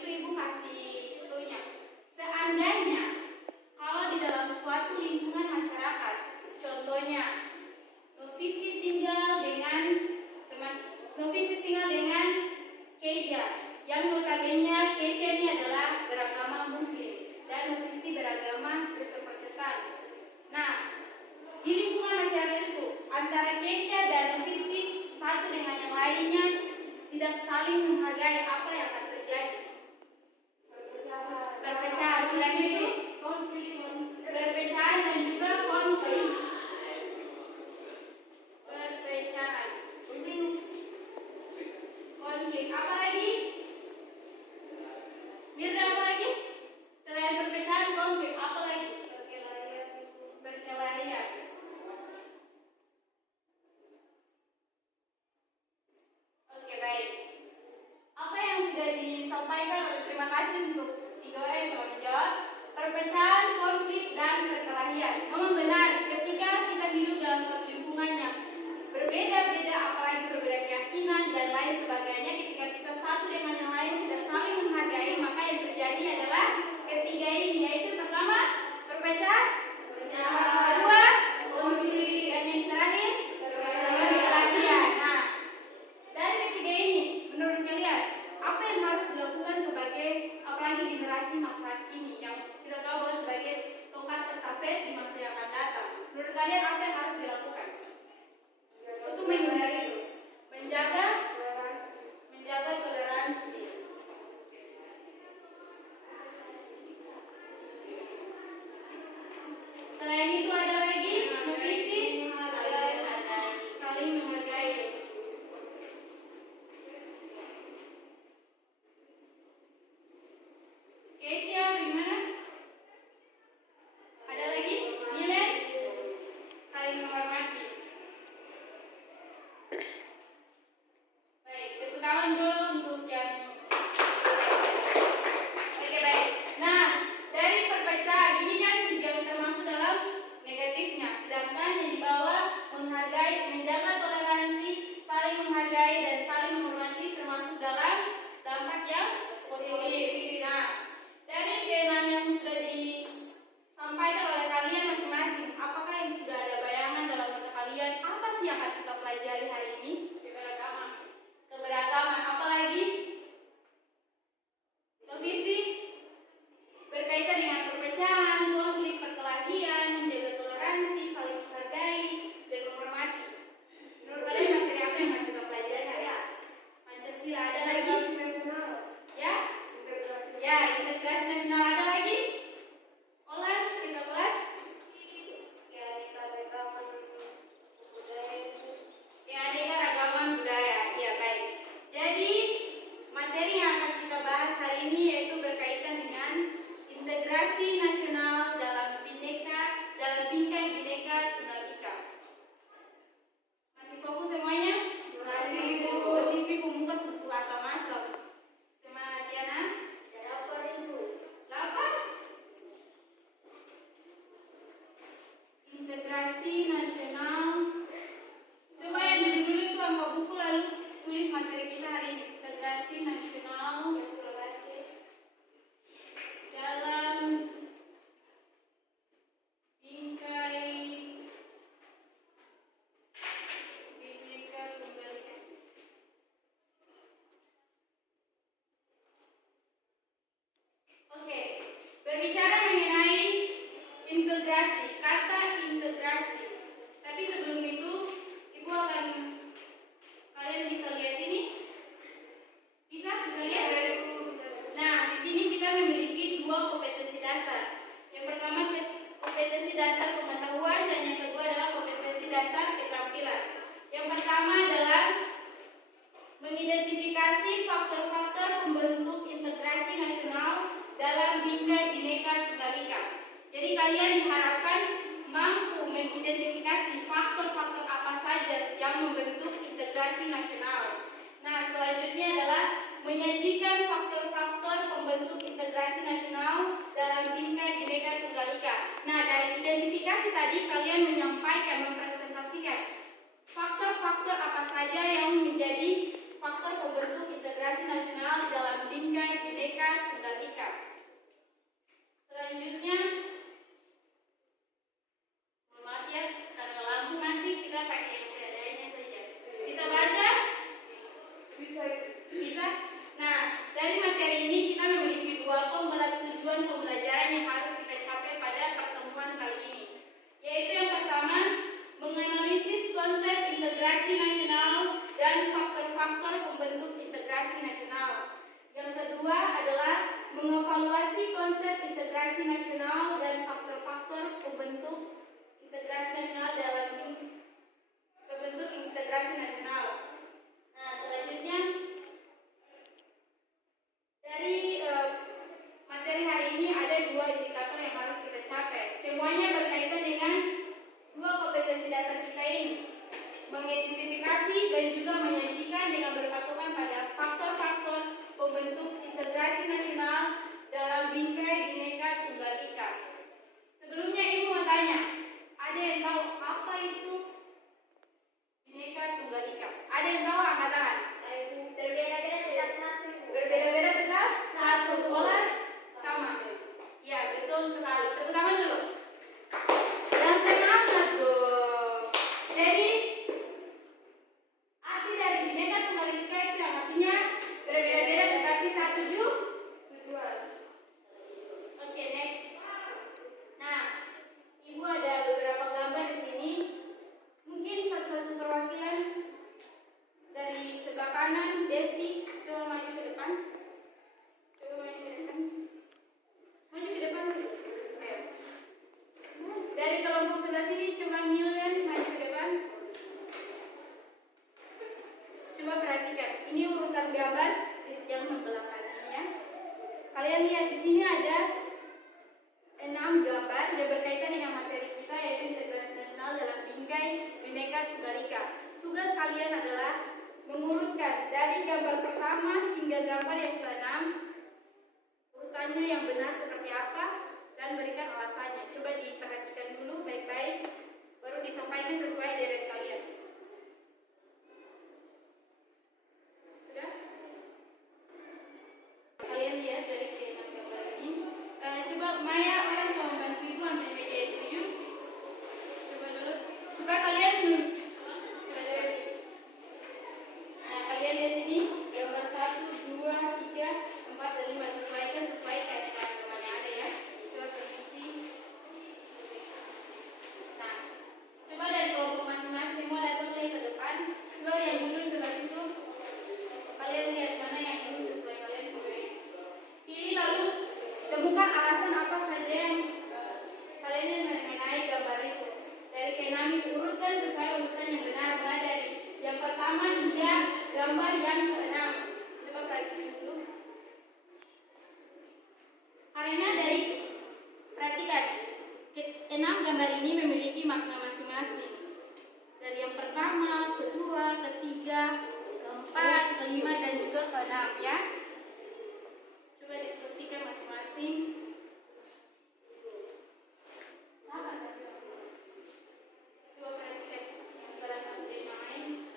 itu Ibu kasih cluenya. Seandainya kalau di dalam suatu lingkungan masyarakat, contohnya Novisi tinggal dengan Keisha, yang notabene Keisha ini adalah beragama Muslim dan Novisi beragama Kristen Protestan. Nah, di lingkungan masyarakat itu antara Keisha dan Novisi satu dengan yang lainnya tidak saling menghargai, apa yang akan terjadi? Perpecahan. Selain itu perpecahan dan juga konflik. Perpecahan, konflik. Apa lagi? Mirna, apa lagi? Selain perpecahan, konflik, apa lagi? Perkelahian. Oke, baik. Apa yang sudah disampaikan? Terima kasih untuk 3 orang yang telah menjawab. Perpecahan, konflik, dan perkelahian. Memang benar, ketika kita hidup dalam suatu lingkungan yang berbeda-beda, apalagi berbeda keyakinan dan lain sebagainya, ketika kita satu dengan yang lain tidak saling menghargai, maka yang terjadi adalah ketiga ini, yaitu pertama, perpecahan, kedua, konflik, dan yang terakhir, perkelahian. Nah, dari ketiga ini, menurut kalian, apa yang harus dilakukan sebagai, apalagi generasi masa kini yang kita tahu sebagai tongkat estafet di masa yang akan datang? Menurut kalian apa yang harus dilakukan untuk menghindari itu? Menjaga toleransi. Selain itu ada lagi Novisi, saling menghargai. Keisha, gimana? Ada lagi? Nilai? Saling menghormati. Baik, tepuk tangan dulu untuk yang. Oke, baik. Nah, dari perpecahan ini kan yang termasuk dalam negatifnya, sedangkan yang di bawah menghargai, menjaga toleransi, saling menghargai dan saling menghormati termasuk dalam dampak yang positif. Nah, dari keenam yang sudah disampaikan oleh kalian masing-masing, apakah yang sudah ada bayangan dalam otak kalian apa sih yang akan kita pelajari hari ini? Keberagaman. Apalagi? Novisi berkaitan dengan perpecahan, konflik, perkelahian, menjaga toleransi, saling menghargai, dan menghormati. Menurut kalian materi apa yang akan kita pelajari hari ini? Pancasila. Ada lagi? Ya? Ya, integrasi nasional. Ada lagi? Olan, kita kelas? Keanekaragaman budaya. Ya, baik. Jadi, materi yang akan kita bahas hari ini yaitu berkaitan dengan integrasi nasional dalam bingkai Bhinneka Tunggal Ika. Masih fokus semuanya? Masih, Bu. Isi pemuka susu asam-asam. Semangat ya, Nak? Lapar, Ibu. Lapar? Integrasi nasional. Coba yang dulu-dulu itu angkat buku lalu tulis materi kita hari ini. Integrasi nasional dalam bingkai Bhinneka Tunggal Ika. Oke, berbicara mengenai integrasi, kata integrasi. Tapi sebelum itu, Ibu akan, kalian bisa lihat ini? Bisa lihat? Nah, di sini kita memiliki 2 kompetensi dasar. Yang pertama kompetensi dasar pengetahuan dan yang kedua adalah kompetensi dasar keterampilan. Yang pertama adalah mengidentifikasi faktor-faktor pembentuk integrasi nasional dalam bingkai Bhinneka Tunggal Ika. Jadi kalian diharapkan mampu mengidentifikasi faktor-faktor apa saja yang membentuk integrasi nasional. Nah, selanjutnya adalah menyajikan faktor-faktor pembentuk integrasi nasional dalam bingkai Bhinneka Tunggal Ika. Nah, dari identifikasi tadi kalian menyampaikan, mempresentasikan faktor-faktor apa saja yang menjadi faktor pembentuk integrasi nasional dalam bingkai Bhinneka konsep integrasi nasional dan faktor-faktor pembentuk integrasi nasional dalam pembentuk integrasi nasional. Nah, selanjutnya dari materi hari ini ada 2 indikator yang harus kita capai. Semuanya berkaitan dengan 2 kompetensi dasar kita ini, mengidentifikasi dan juga menyajikan dengan berpatokan pada faktor-faktor pembentuk integrasi nasional dalam bingkai Bhinneka Tunggal Ika. Sebelumnya Ibu mau tanya, ada yang tahu apa itu Bhinneka Tunggal Ika? Ada yang tahu? Angkat tangan. Berbeda-beda tetap satu. Berbeda-beda tetap satu. Olah sama. Ya, betul sekali. Tepuk tangan dulu. Dan semangat dong. Jadi arti dari Bhinneka Tunggal Ika itu yang artinya berbeda-beda tetapi satu tujuan. Oke, next. Nah, Ibu ada beberapa gambar di sini. Mungkin satu-satu perwakilan dari sebelah kanan, Desti, coba maju ke depan. Coba maju ke depan. Maju ke depan. Ayo. Dari kelompok sebelah sini, coba Millen maju ke depan. Coba perhatikan, ini urutan gambar yang membelakang ini ya. Kalian lihat di sini ada 6 gambar yang berkaitan dengan materi kita, yaitu integrasi nasional dalam bingkai Bhinneka Tunggal Ika. Tugas kalian adalah mengurutkan dari gambar pertama hingga gambar yang ke-6, urutannya yang benar seperti apa, dan berikan alasannya. Coba diperhatikan dulu baik-baik, baru disampaikan sesuai deret kalian. Sudah? Kalian lihat dari ke-6 gambar ini. Coba Maya, kalian mau membantu Ibu ambil meja yang 7. Coba dulu supaya kalian kalian lihat ini gambar 1, 2, 3, 4, dan 5. Sesuaikan teman-teman yang ada ya. Coba permisi. Nah, coba dari kelompok masing-masing mau datang ke depan. Coba yang dulu sebelah situ. Kalian lihat mana yang dulu sesuai kalian pilih. Pilih lalu temukan alasan apa saja yang kalian yang mengenai gambar itu. Dari ke-6 itu urutkan sesuai urutan yang benar, mulai dari yang pertama hingga gambar yang ke-6. Coba perhatikan dulu. Karena dari perhatikan 6 gambar ini memiliki makna masing-masing. Dari yang pertama, kedua, ketiga, keempat, kelima, dan juga ke-6 ya. Coba diskusikan masing-masing. Coba perhatikan salah satu yang lain.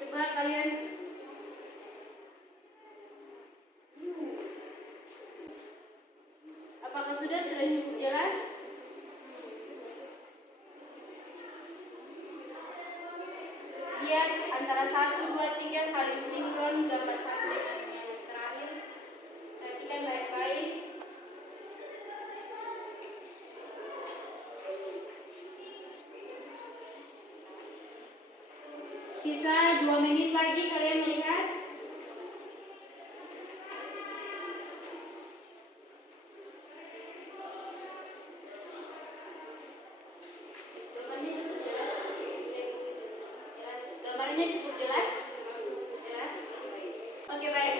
Coba kalian apakah sudah cukup jelas? Lihat antara 1, 2, 3 saling sinkron gambar satu dengan yang terakhir. Perhatikan baik-baik. Sisa 2 menit lagi kalian melihat. Gambarnya cukup jelas? Jelas? Oke, baik.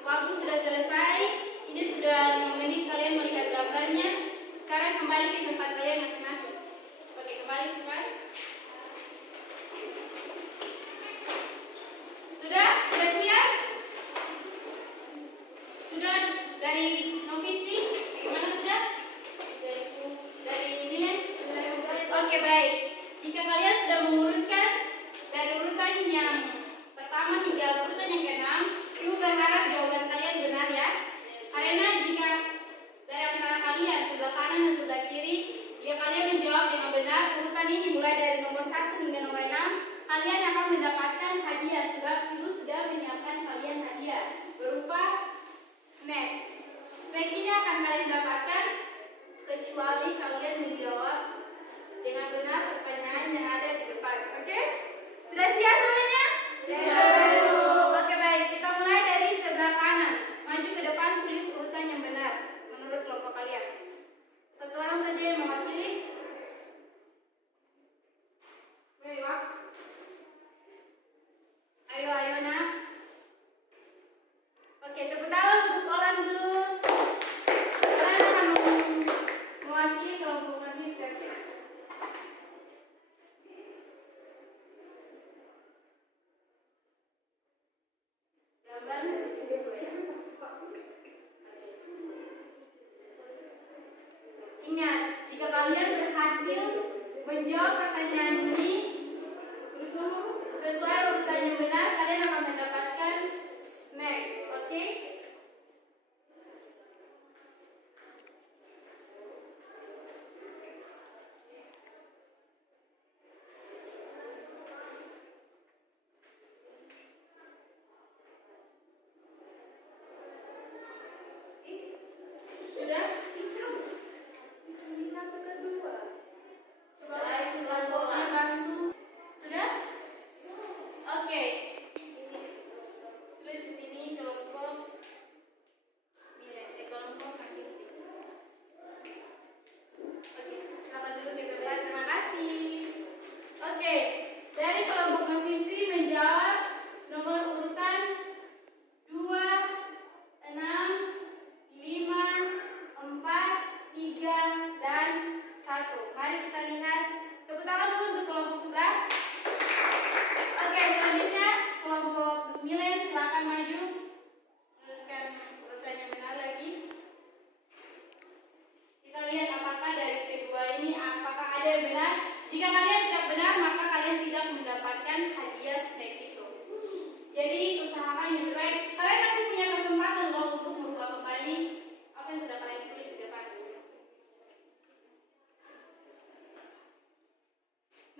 Waktu sudah selesai. Ini sudah 5 menit kalian melihat gambarnya. Sekarang kembali ke tempat kalian masing-masing. Oke, kembali cepat. Sudah? Sudah siap? Sudah dari Novisti? Bagaimana sudah? Dari Nines? Oke, baik. Jika kalian sudah mengurutkan dari urutan yang pertama hingga urutan yang ke-6, Ibu berharap jawaban kalian benar ya. Karena jika dari antara kalian sebelah kanan dan sebelah kiri, jika kalian menjawab dengan benar urutan ini mulai dari nomor 1 hingga nomor 6, kalian akan mendapatkan hadiah sebab Ibu sudah menyiapkan kalian hadiah berupa snack. Snack ini akan kalian dapatkan kecuali kalian menjawab dengan benar pertanyaan yang ada di depan. Oke? Sudah siap semuanya? Siap. Oke, baik. Kita mulai dari sebelah kanan. Maju ke depan, tulis urutannya menjawab pertanyaan ini sesuai urutan yang benar, kalian akan mendapatkan snack. Oke? Sudah? Ini satu kedua. Sudah? Oke. Tulis di sini kelompok kelompok statistik. Oke, selamat dulu kita. Terima kasih. Oke, dari kelompok statistik menjawab nomor urutan 2, 6, 5, 4, 3, dan 1. Mari kita lihat. Tepuk tangan dulu untuk kelompok sebelah. Oke, selanjutnya kelompok Milen, silakan maju. Teruskan urutan yang benar lagi. Kita lihat apakah dari kedua ini apakah ada yang benar. Jika kalian tidak benar, maka kalian tidak mendapatkan hadiah snack itu. Jadi usahakan yang terbaik. Kalian masih punya kesempatan loh untuk merubah kembali apa yang sudah kalian tulis di depan.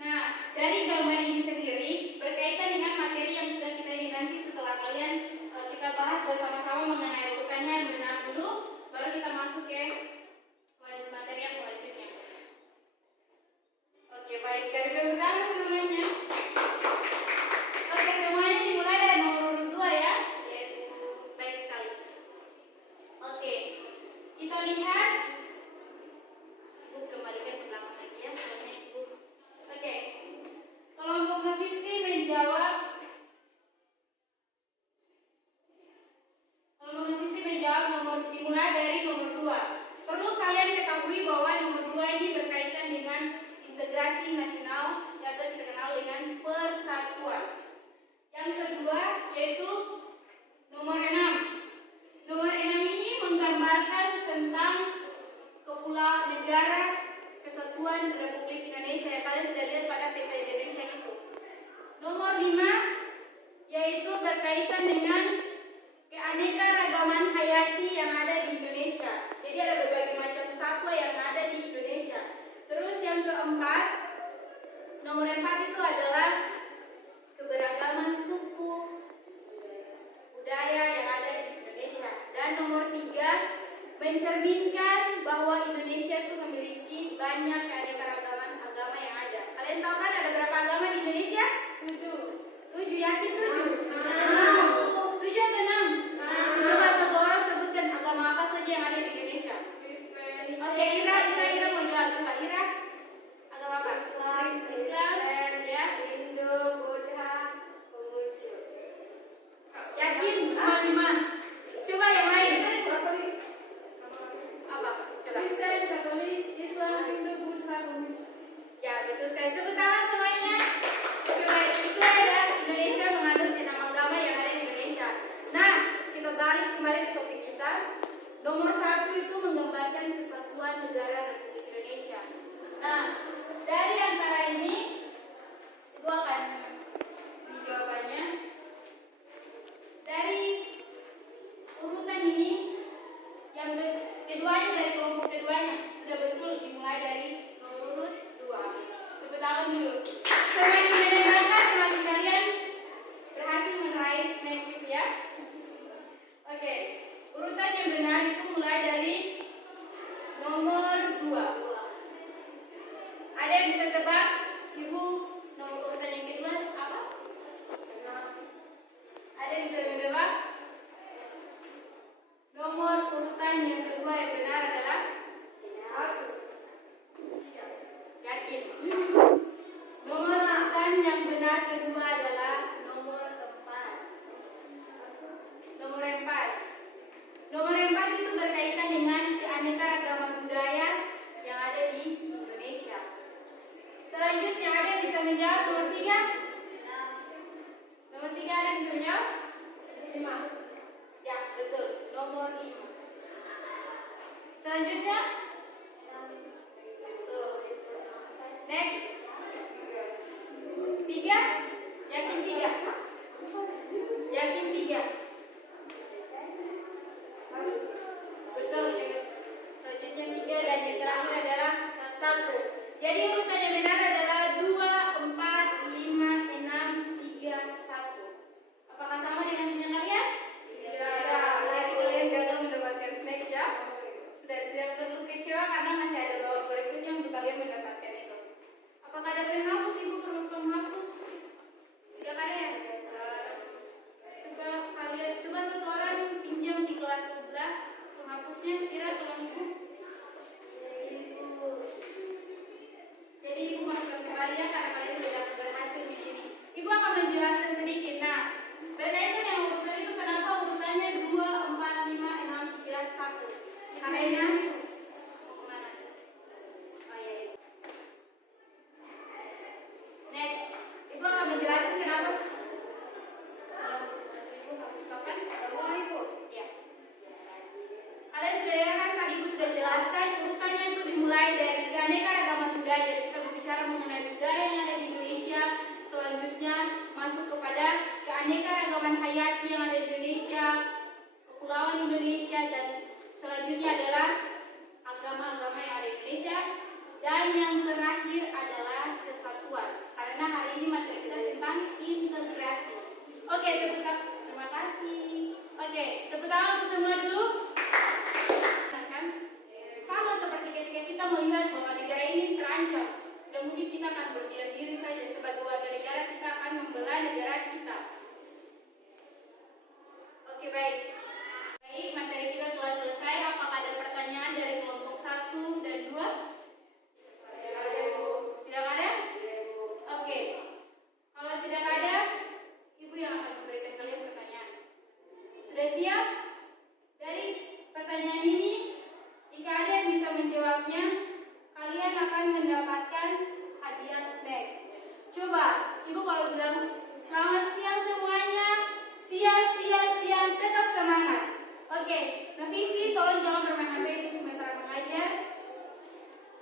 Nah, dari gambar ini sendiri berkaitan dengan materi yang sudah kita ini nanti setelah kalian kita bahas bersama-sama mengenai urutannya yang benar dulu, baru kita masuk ke materi yang selanjutnya. Oke, baik sekali, tepuk tangan semuanya. Oke, semuanya dimulai dari nomor urut 2 ya. Baik sekali. Oke, kita lihat. Ibu kembalikan ke belakang lagi ya, semuanya ibu. Oke, kelompok Nafisti menjawab. Kelompok Nafisti menjawab dimulai dari nomor 2. Perlu kalian ketahui bahwa nomor 2 ini berkaitan dengan integrasi nasional yang terkenal dengan persatuan. Yang kedua yaitu nomor 6. Nomor 6 ini menggambarkan tentang kepulauan negara Kesatuan Republik Indonesia yang kalian sudah lihat pada peta Indonesia itu. Nomor 5 yaitu berkaitan dengan keanekaragaman hayati yang ada di Indonesia. Jadi ada berbagai macam satwa yang ada di Indonesia. Terus yang keempat, nomor 4 itu adalah keberagaman suku budaya yang ada di Indonesia. Dan nomor 3 mencerminkan bahwa Indonesia itu memiliki banyak keanekaragaman agama yang ada. Kalian tahu kan ada berapa agama di Indonesia? 7. Yakin 7? 7 atau 6? Coba satu orang sebutkan agama apa saja yang ada di Indonesia. Oke, Ira mau jawab. Coba Ira, agama apa? Islam, ya. Hindu, Buddha, Konghucu. Yakin cuma 5. Coba yang lain. Apa? Coba. Kristen, Katolik, Islam, Hindu, Buddha, Konghucu. Ya, betul sekali. Tepuk tangan semuanya. Coba itu ada Indonesia mengandung 6 agama yang ada di Indonesia. Nah, kita balik kembali ke topik kita. Nomor 1 itu menggambarkan kesatuan negara Republik Indonesia. Nah, dari antara ini itu akan dijawabannya. Dari urutan ini yang keduanya dari kelompok keduanya sudah betul dimulai dari nomor urut 2. Tepuk tangan dulu. Semakin mendengarkan semakin kalian berhasil meraih snack itu ya. Oke, urutan yang benar itu mulai dari nomor 2. Ada yang bisa tebak ibu nomor urutan yang kedua apa? Ada yang bisa menebak? Nomor urutan yang kedua yang benar adalah? Yakin? Nomor urutan yang benar kedua adalah nomor 4. Nomor 4. Nomor 4 itu berkaitan dengan keanekaragaman budaya yang ada di Indonesia. Selanjutnya ada yang bisa menjawab nomor 3? Nomor 3 ada yang bisa menjawab? 5. Ya, betul. Nomor 5. Selanjutnya? Betul. Next. 1. Jadi urutan yang benar adalah 2, 4, 5, 6, 3, 1. Apakah sama dengan punya kalian? Berarti kalian gagal mendapatkan snack ya. Sudah tidak perlu kecewa karena masih ada babak berikutnya untuk kalian mendapatkan itu. Apakah ada penghapus? Ibu perlu penghapus? Tidak kalian? Coba satu orang pinjam di kelas sebelah penghapusnya, kira tolong ibu. Jadi ibu masukkan kembali ya karena kalian sudah berhasil di sini. Ibu akan menjelaskan sedikit. Nah, berkaitan yang urutan itu kenapa urutannya 2, 4, 5, 6, 3, 1. Karena mau kemana? Oh iya. Next, ibu akan menjelaskan kenapa. Ibu hapus kapan? Semua ibu. Ya. Kalian sudah lihat kan tadi ibu sudah jelaskan urutannya itu dimulai dari keanekaragaman budaya. Kita berbicara mengenai budaya yang ada di Indonesia. Selanjutnya masuk kepada keanekaragaman hayati yang ada di Indonesia, kepulauan Indonesia, dan selanjutnya adalah agama-agama yang ada di Indonesia, dan yang terakhir adalah kesatuan. Karena hari ini materi kita tentang integrasi. Oke, tepuk tangan. Terima kasih. Oke, tepuk tangan untuk semua dulu. Kan? Sama seperti ketika kita melihat bahwa negara ini terancam, dan mungkin kita akan berdiam diri saja sebagai warga negara, kita akan membela negara kita. Oke, baik. Baik, materi kita telah selesai. Apakah ada pertanyaan dari kelompok 1 dan 2? Tidak ada? Oke. Kalau tidak ada, ibu yang akan memberikan kalian pertanyaan. Sudah siap? Dari pertanyaan ini, jika ada yang bisa menjawabnya, kalian akan mendapatkan hadiah snack. Coba, ibu kalau bilang selamat siang semuanya, siang, tetap semangat. Oke, Nafisi tolong jangan bermain HP, ibu sementara mengajar.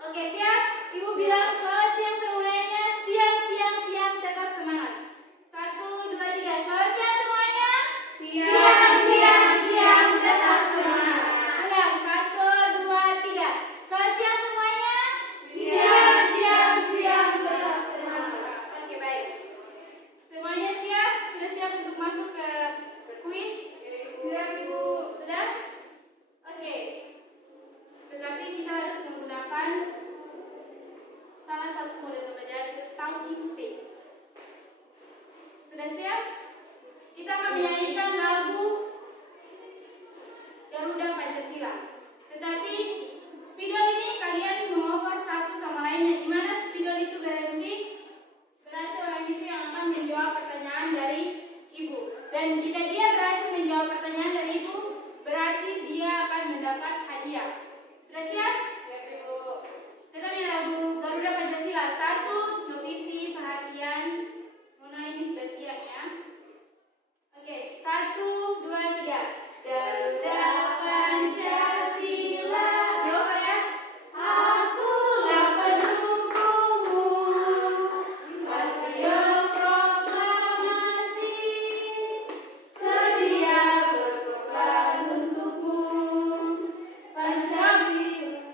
Oke, siap? Ibu bilang selamat siang semuanya, siang, tetap semangat. 1, 2, 3, selamat siang semuanya. Siang, tetap semangat. Ulang, 1, 2, 3, selamat siang semuanya. Siang, tetap semangat. Oke, baik. Semuanya siap? Sudah siap untuk masuk ke kuis? Siap, Ibu. Sudah? Oke. Tetapi kita harus menggunakan salah satu model pembelajaran talking stick. Sudah siap? Kita akan menyanyikan lagu Garuda Pancasila. Tetapi spidol ini kalian mengover satu sama lainnya. Di mana spidol itu berhenti, berarti orang itu yang akan menjawab pertanyaan dari ibu. Dan jika dia berhasil menjawab pertanyaan dari ibu, berarti dia akan mendapat hadiah. Sudah siap? Siap, Ibu. Kita punya lagu Garuda Pancasila. 1, Novisi, perhatian. Mona ini sudah siap ya. Oke, 1, 2, 3. Garuda Pancasila. Dioper ya. Akulah pendukungmu. Patriot proklamasi. Sedia berkorban untukmu. Pancasila.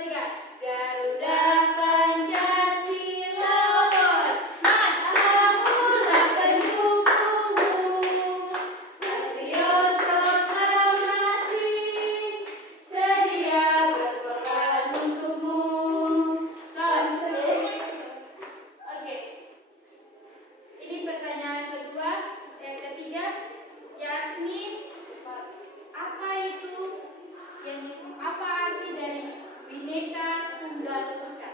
3. Garuda Pancasila hormat. Akulah pendukungmu. Patriot proklamasi sedia berkorban untukmu. Selamat. Oke. Ini pertanyaan kedua, yang ketiga, yakni apa arti dari Bhinneka Tunggal Ika?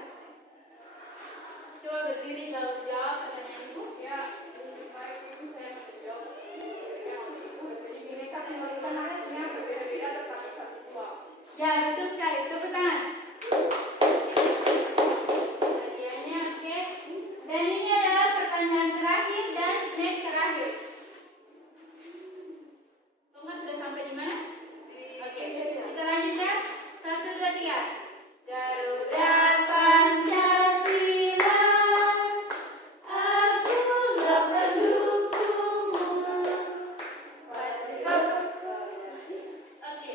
Coba berdiri kalau jawab pertanyaan itu. Ya, baik Ibu, saya menjawab. Bhinneka Tunggal Ika artinya berbeda-beda tetapi satu dua. Ya, betul sekali. Tepuk tangan. Hadiahnya oke. Dan ini adalah pertanyaan terakhir dan snack terakhir. Thomas sudah sampai di mana? Oke, kita lanjutkan. 1, 2, 3. Garuda Pancasila, akulah pendukungmu. Oke,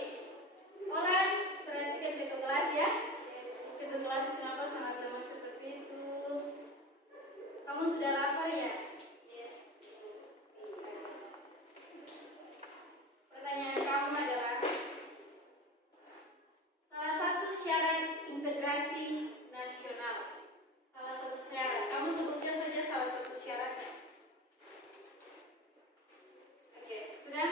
Olan, perhatikan ketua kelas ya. Ketua kelas kenapa sangat lemas seperti itu? Kamu sudah lapar ya? Yes. Pertanyaan kamu adalah salah satu syarat integrasi nasional. Salah satu syarat. Kamu sebutkan saja salah satu syaratnya. Oke, sudah?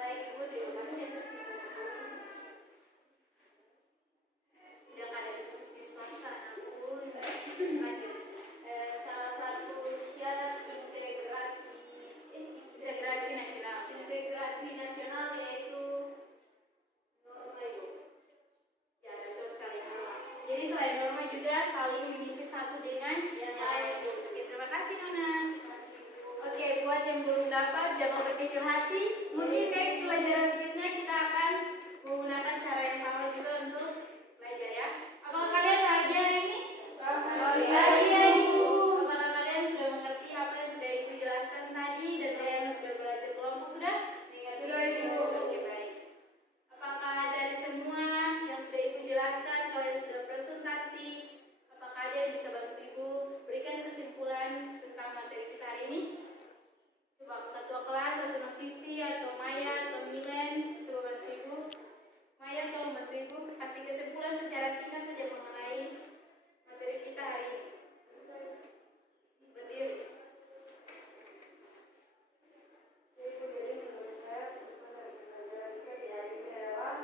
Baik, Ibu, terima kasih atas kesempatannya. Tidak ada diskusi swasta, aku lanjut. Salah satu syarat integrasi nasional yaitu norma itu. Ya, betul sekali norma. Jadi selain norma juga saling mengisi satu dengan yang lain. Oke, terima kasih Nona. Oke, buat yang belum dapat jangan berkecil hati. Mungkin next pelajaran berikutnya kita akan menggunakan cara yang sama juga untuk belajar ya. Apakah kalian bahagia hari ini? Bahagia, Ibu. Apakah kalian sudah mengerti apa yang sudah Ibu jelaskan tadi dan kalian sudah belajar kelompok sudah? Sudah, Ibu. Oke, baik. Apakah dari semua yang sudah Ibu jelaskan kalian sudah presentasi? Apakah ada yang bisa bantu Ibu berikan kesimpulan tentang materi kita hari ini? Coba ketua kelas atau Novisti atau Maya atau Milen, coba bantu Ibu. Maya tolong bantu Ibu kasih kesimpulan secara singkat saja mengenai materi kita hari ini. Berdiri. Jadi menurut saya kesimpulan dari pelajaran kita di hari ini adalah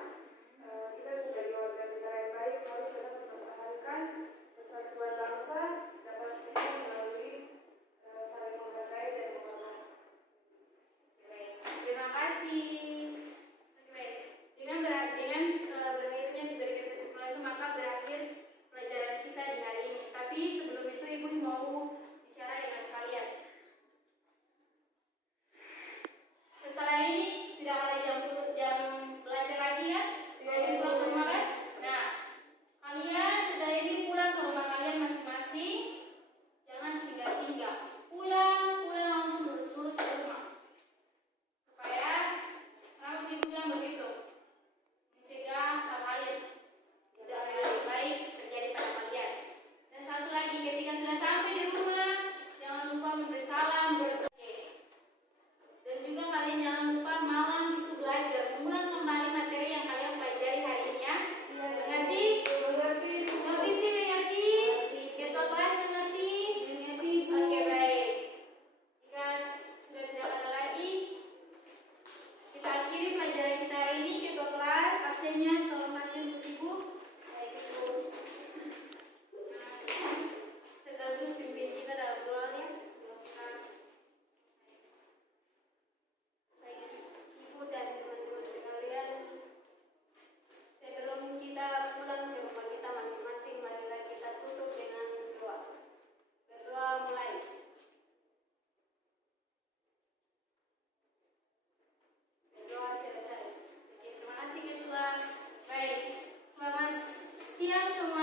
kita sebagai warga negara yang baik harus tetap mempertahankan persatuan bangsa dapat kita melalui saling menghargai dan menghormati. Baik, terima kasih. Oke, baik. Dengan berakhirnya diberikan kesimpulan itu maka berakhir pelajaran kita di hari ini. Tapi sebelum itu Ibu mau bicara dengan kalian. Setelah ini tidak ada jam belajar lagi ya? Masih pulang ke rumah kan? Nah, kalian setelah ini pulang ke rumah kalian masing-masing. Jangan singgah-singgah. Pulang langsung lurus-lurus ke rumah. Supaya kenapa Ibu bilang begitu? Mencegah hal kalian tidak baik terjadi pada kalian. Dan satu lagi, ketika sudah sampai di rumah, jangan lupa memberi salam, berdoa. Dan juga kalian jangan lupa malam itu belajar, mengulang kembali materi yang kalian pelajari hari ini ya. Mengerti? Mengerti, Ibu. Novisti mengerti? Ketua kelas mengerti? Mengerti, Ibu. Oke, baik. Jika sudah tidak ada lagi, kita akhiri pelajaran kita hari ini. Ketua kelas, absennya tolong kasih untuk Ibu. Baik, Ibu. Sekaligus pimpin kita dalam doa ya. Sebelum kita Baik, Ibu dan teman-teman sekalian, sebelum kita pulang ke rumah kita masing-masing, marilah kita tutup dengan doa. Berdoa mulai. Berdoa selesai. Oke, terima kasih Ketua. Baik, selamat siang semua.